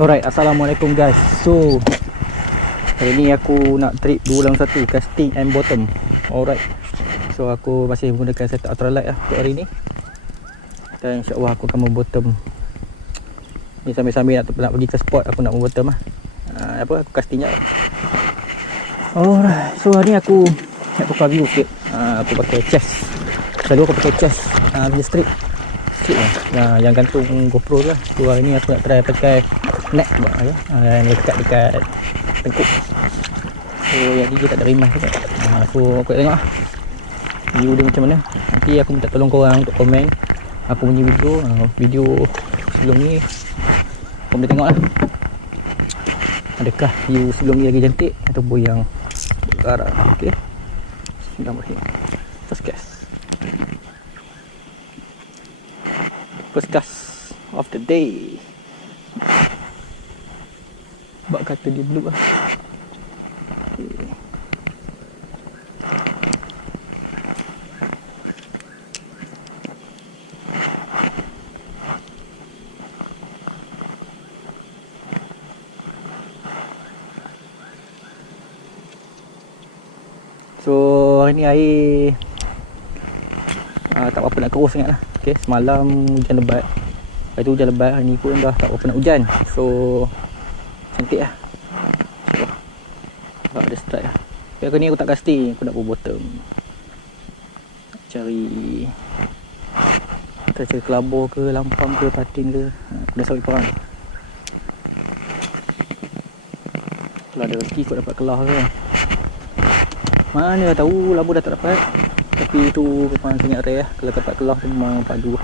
Alright, assalamualaikum guys. So hari ni aku nak trip 2 dalam 1 casting and bottom. Alright, so aku masih menggunakan setup ultralight lah untuk hari ni. Dan insyaAllah aku akan membottom ni sambil-sambil nak pergi ke spot. Aku nak membottom lah. Aku casting je. Alright, so hari ni aku nak tukar view sikit. Aku pakai chest. Selalu aku pakai chest punya strip lah. Yang gantung GoPro tu lah. So hari ni aku nak try pakai neck yang dekat tengkuk. So yang ni dia tak ada rimas juga. So aku nak tengok lah view dia macam mana. Nanti aku minta tolong korang untuk komen aku punya video sebelum ni. Korang boleh tengok lah, adakah view sebelum ni lagi cantik ataupun yang sekarang. Okay, bismillahirrahmanirrahim. First cast of the day. Bak kata dia blue lah. Okay. So hari ni air tak apa nak keruh sangat lah. Okay, semalam hujan lebat, lepas tu hujan lebat, hari ni pun dah tak apa nak hujan. So cantik lah. Tak ada strike lah. Okay, hari ni aku tak casting, aku nak buat bottom. Cari kelabur ke, lampam ke, patin ke. Aku dah sawit perang. Kalau ada rezeki kau dapat kelah ke. Mana tahu labur dah tak dapat. Tapi itu memang sangat rare lah. Kalau dapat kelah tu memang padu.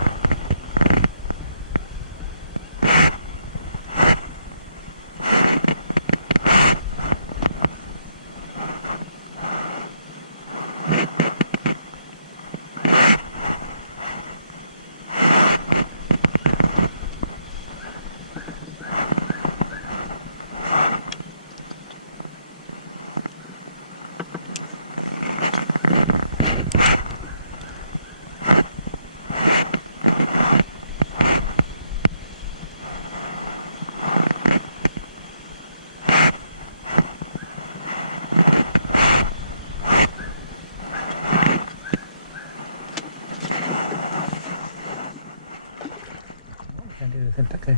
Ada sentakan.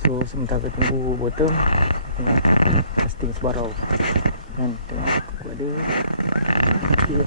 So sementara tunggu bottom, tengok casting sebarau. Dan tengok aku ada okay.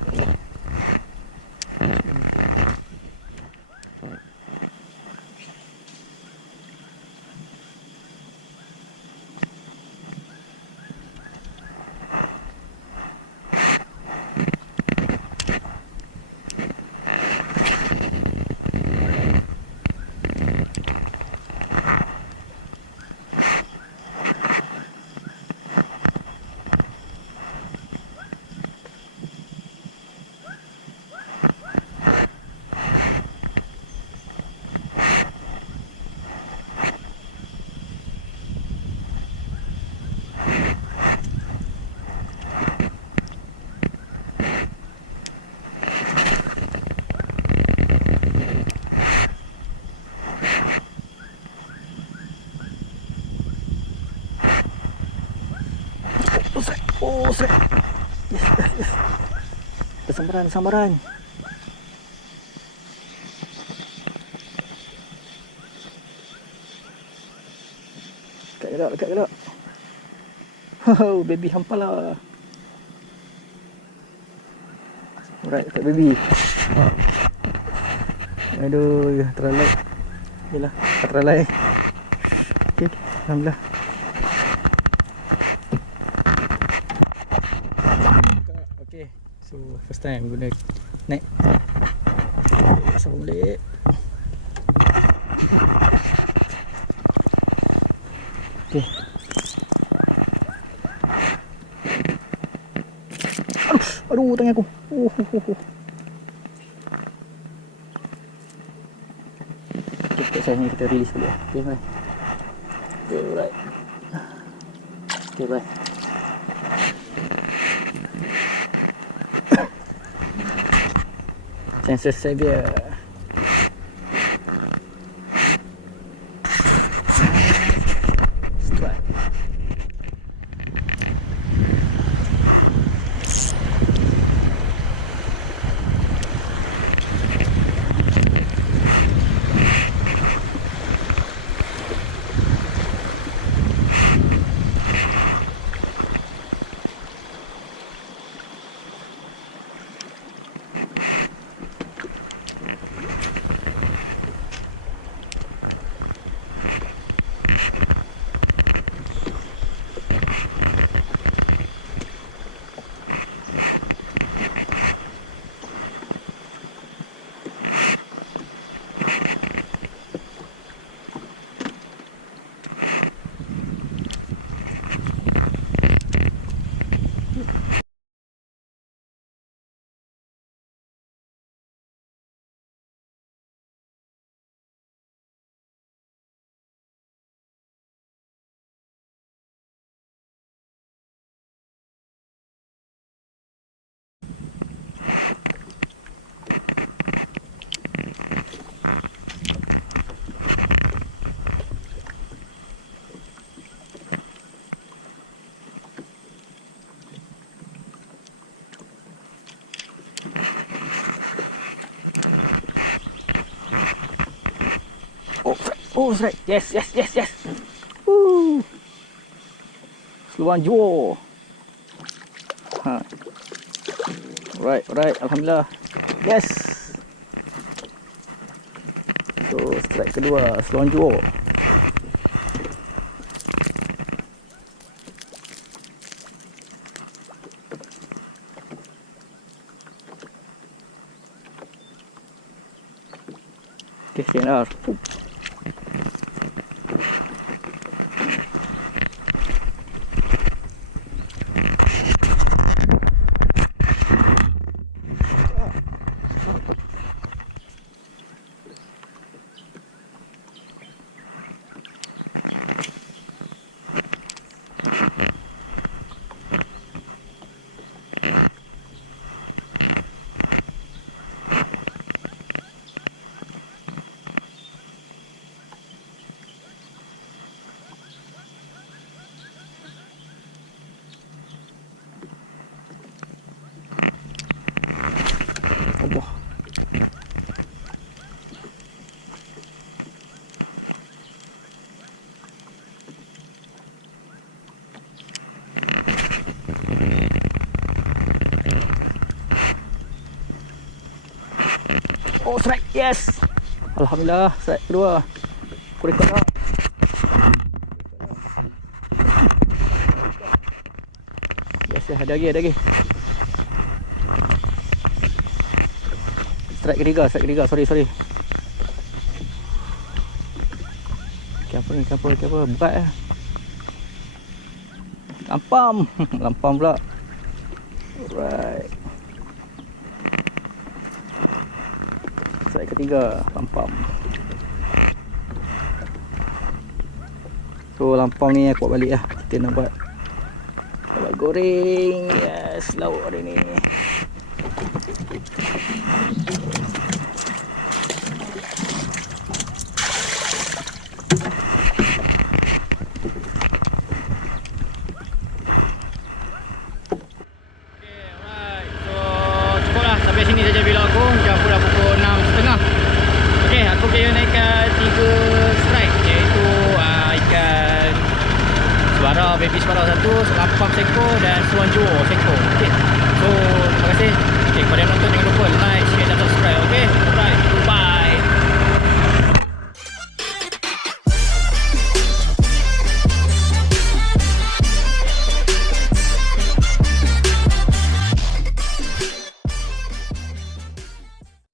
Oh, set. Yes. Sambaran. Dekat gelak. Oh, baby hampala. Alright, dekat baby. Aduh, terlalu. Yalah, terlalu. Okay, alhamdulillah. Okay, so first time guna naik. Asal boleh. Okay. Aduh. Biru tangan aku. Okay, saya ni kita release dulu. Okay, bye. Okay, alright. Okay, bye. Sensor Savior. Strike. Oh, strike. Yes. Woo. Seluan juo. Ha. Alright. Alhamdulillah. Yes. So, strike kedua, seluan juo. Okay, CNR. Allah. Oh, strike. Yes. Alhamdulillah, strike kedua. Aku rekod dah. Yes, ada lagi. Strike ketiga. Sorry. Apa? Berat lah. Lampam pula. Alright. Strike ketiga, lampam. So lampam ni aku buat balik lah. Kita nak buat goreng. Yes, lauk hari ni. Sampai sini saja vlog aku. Jam pula pukul 6.30. Okey, aku kira naikkan 3 strike, iaitu ikan suara, baby suara 1, lampam seko dan seluan juo seko. Okey. So, terima kasih. Okey, kepada yang nonton jangan lupa like, share dan